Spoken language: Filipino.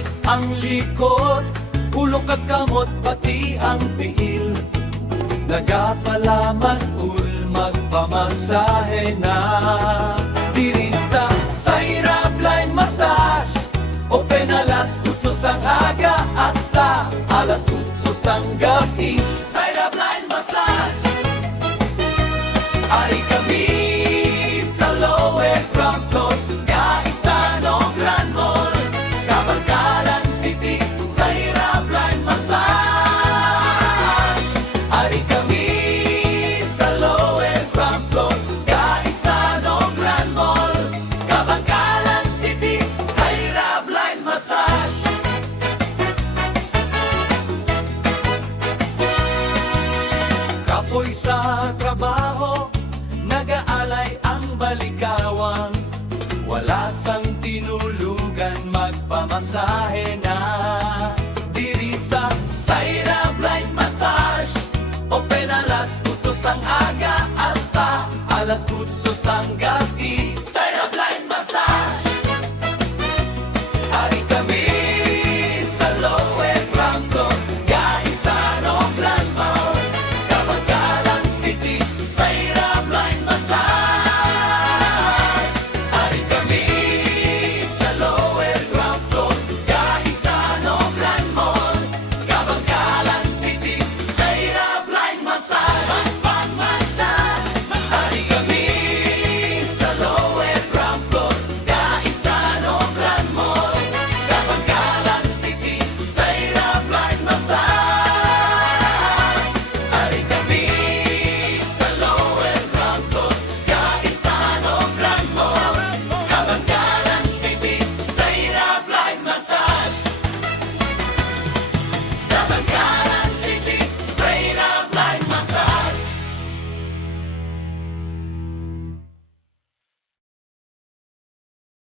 sakit ang likod, ulo kag kamot pati ang tiil. Nagapalaman magpamasahe na diri sa Saira Blind Massage. Open alas 8 sang aga hasta alas 8 sang gabi. Saira Blind Massage. Ari kami sa lower ground floor, Kaisan o Grand Mall, Cabalcalan City. Saira Blind Massage. Ari kami sa lower ground floor, Kaisan o Grand Mall, Cabalcalan City. Saira Blind Massage. Kapoy sa trabaho, nagaalay ang balikawang, wala sang tinulugan, magpamasahe na diri sa Saira Blind Massage. Open alas 8 sang aga hasta alas 8 sang gabi.